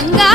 గంగా